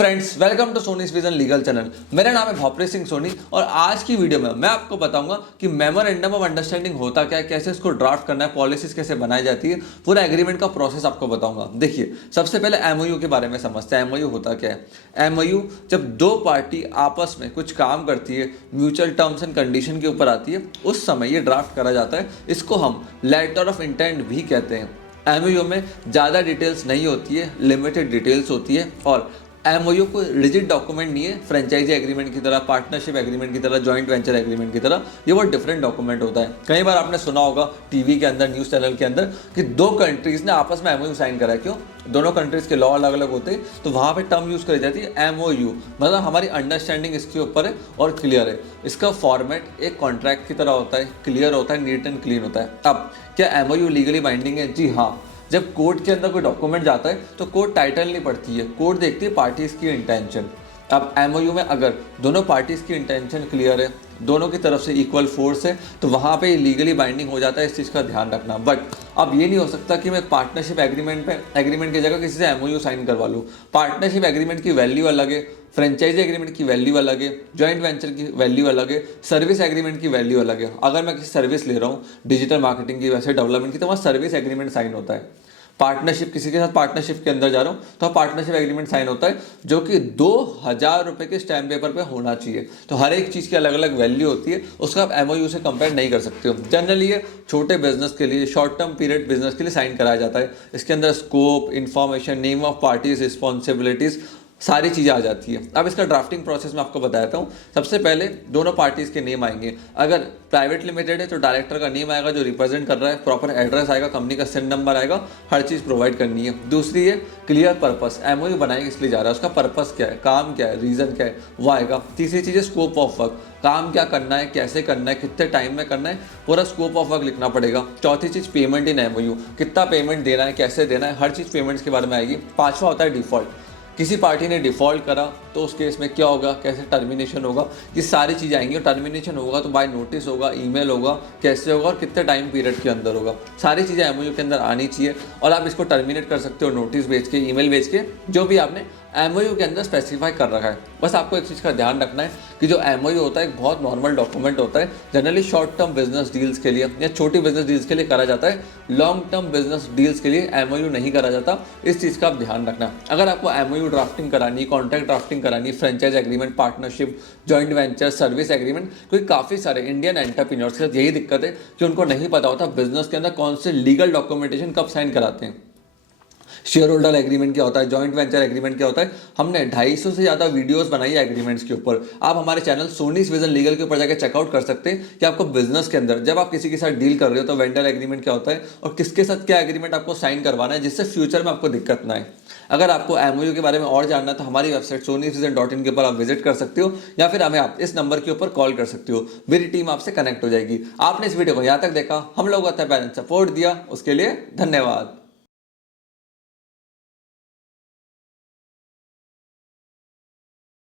Friends, welcome to Soni's vision legal channel. मेरा नाम है भोपरी सिंह सोनी और आज की वीडियो में मैं आपको बताऊंगा कि मेमोरेंडम ऑफ अंडरस्टैंडिंग होता क्या है, कैसे इसको ड्राफ्ट करना है, पॉलिसीज कैसे बनाई जाती है, पूरा एग्रीमेंट का प्रोसेस आपको बताऊंगा। देखिए, सबसे पहले एमओयू के बारे में समझते हैं। एमओयू होता क्या है? एमओयू जब दो पार्टी आपस में कुछ काम करती है, म्यूचुअल टर्म्स एंड कंडीशन के ऊपर आती है, उस समय ये ड्राफ्ट करा जाता है। इसको हम लेटर ऑफ इंटेंट भी कहते हैं। एमओयू में ज़्यादा डिटेल्स नहीं होती है, लिमिटेड डिटेल्स होती है और एमओयू को रिजिड डॉक्यूमेंट नहीं है फ्रेंचाइजी एग्रीमेंट की तरह, पार्टनरशिप एग्रीमेंट की तरह, जॉइंट वेंचर एग्रीमेंट की तरह। ये बहुत डिफरेंट डॉक्यूमेंट होता है। कई बार आपने सुना होगा टीवी के अंदर, न्यूज़ चैनल के अंदर कि दो कंट्रीज ने आपस में एमओयू साइन करा है। क्यों? दोनों कंट्रीज के लॉ अलग अलग होते हैं, तो वहाँ पे टर्म यूज़ करी जाती है एमओयू, मतलब हमारी अंडरस्टैंडिंग इसके ऊपर है और क्लियर है। इसका फॉर्मेट एक कॉन्ट्रैक्ट की तरह होता है, क्लियर होता है, नीट एंड क्लीन होता है। अब क्या एमओयू लीगली बाइंडिंग है? जी हाँ। जब कोर्ट के अंदर कोई डॉक्यूमेंट जाता है तो कोर्ट टाइटल नहीं पढ़ती है, कोर्ट देखती है पार्टीज की इंटेंशन। अब एमओयू में अगर दोनों पार्टीज की इंटेंशन क्लियर है, दोनों की तरफ से इक्वल फोर्स है, तो वहाँ पे लीगली बाइंडिंग हो जाता है। इस चीज़ का ध्यान रखना। बट अब ये नहीं हो सकता कि मैं पार्टनरशिप एग्रीमेंट की जगह किसी से एमओयू साइन करवा लूँ। पार्टनरशिप एग्रीमेंट की वैल्यू अलग है, फ्रेंचाइजी एग्रीमेंट की वैल्यू अलग है, जॉइंट वेंचर की वैल्यू अलग है, सर्विस एग्रीमेंट की वैल्यू अलग है। अगर मैं किसी सर्विस ले रहा हूँ डिजिटल मार्केटिंग की, वैसे डेवलपमेंट की, तो वहाँ सर्विस एग्रीमेंट साइन होता है। पार्टनरशिप, किसी के साथ पार्टनरशिप के अंदर जा रहा हूँ तो पार्टनरशिप एग्रीमेंट साइन होता है, जो कि 2,000 रुपये के स्टैम्प पेपर पे होना चाहिए। तो हर एक चीज़ की अलग अलग वैल्यू होती है, उसका आप एमओयू से कंपेयर नहीं कर सकते हो। जनरली ये छोटे बिजनेस के लिए, शॉर्ट टर्म पीरियड बिजनेस के लिए साइन कराया जाता है। इसके अंदर scope, information, name of parties, responsibilities, सारी चीज़ें आ जाती है। अब इसका ड्राफ्टिंग प्रोसेस मैं आपको बताता हूँ। सबसे पहले दोनों पार्टीज़ के नेम आएंगे। अगर प्राइवेट लिमिटेड है तो डायरेक्टर का नेम आएगा जो रिप्रेजेंट कर रहा है, प्रॉपर एड्रेस आएगा, कंपनी का सिन नंबर आएगा, हर चीज़ प्रोवाइड करनी है। दूसरी है क्लियर पर्पस, एमओयू बनाएंगे इसलिए जा रहा है, उसका पर्पस क्या है, काम क्या है, रीज़न क्या है, वो आएगा। तीसरी चीज़ है स्कोप ऑफ वर्क, काम क्या करना है, कैसे करना है, कितने टाइम में करना है, पूरा स्कोप ऑफ वर्क लिखना पड़ेगा। चौथी चीज़ पेमेंट इन एमओयू, कितना पेमेंट देना है, कैसे देना है, हर चीज़ पेमेंट्स के बारे में आएगी। पाँचवा होता है डिफ़ॉल्ट, किसी पार्टी ने डिफ़ॉल्ट करा तो उस केस में क्या होगा, कैसे टर्मिनेशन होगा, ये सारी चीज़ें आएंगी। और टर्मिनेशन होगा तो बाय नोटिस होगा, ईमेल होगा, कैसे होगा और कितने टाइम पीरियड के अंदर होगा, सारी चीज़ें एमओयू के अंदर आनी चाहिए। और आप इसको टर्मिनेट कर सकते हो नोटिस भेज के, ईमेल भेज के, जो भी आपने एमओयू के अंदर स्पेसिफाई कर रखा है। बस आपको एक चीज़ का ध्यान रखना है कि जो एमओयू होता है एक बहुत नॉर्मल डॉक्यूमेंट होता है। Generally short term business deals के लिए या छोटी बिजनेस डील्स के लिए करा जाता है, लॉन्ग टर्म बिजनेस डील्स के लिए एमओयू नहीं करा जाता। इस चीज़ का आप ध्यान रखना। अगर आपको एमओयू ड्राफ्टिंग करानी, कॉन्ट्रैक्ट ड्राफ्टिंग करानी, franchise agreement, partnership, joint venture, service agreement, क्योंकि काफ़ी सारे इंडियन एंटरप्रेन्योर्स के साथ यही दिक्कत है कि उनको नहीं पता होता बिजनेस के अंदर कौन से लीगल डॉक्यूमेंटेशन कब साइन कराते हैं। शेयर होल्डर एग्रीमेंट क्या होता है, जॉइंट वेंचर एग्रीमेंट क्या होता है। हमने 250 से ज़्यादा वीडियोस बनाई है एग्रीमेंट्स के ऊपर। आप हमारे चैनल सोनीज विजन लीगल के ऊपर जाकर चेकआउट कर सकते हैं कि आपको बिजनेस के अंदर जब आप किसी के साथ डील कर रहे हो तो वेंडर एग्रीमेंट क्या होता है और किसके साथ क्या एग्रीमेंट आपको साइन करवाना है, जिससे फ्यूचर में आपको दिक्कत ना आए। अगर आपको एमओयू के बारे में और जानना है तो हमारी वेबसाइट sonizvision.in के ऊपर आप विजिट कर सकते हो, या फिर हमें आप इस नंबर के ऊपर कॉल कर सकते हो। मेरी टीम आपसे कनेक्ट हो जाएगी। आपने इस वीडियो को यहाँ तक देखा, हम लोगों का बैलेंस सपोर्ट दिया, उसके लिए धन्यवाद।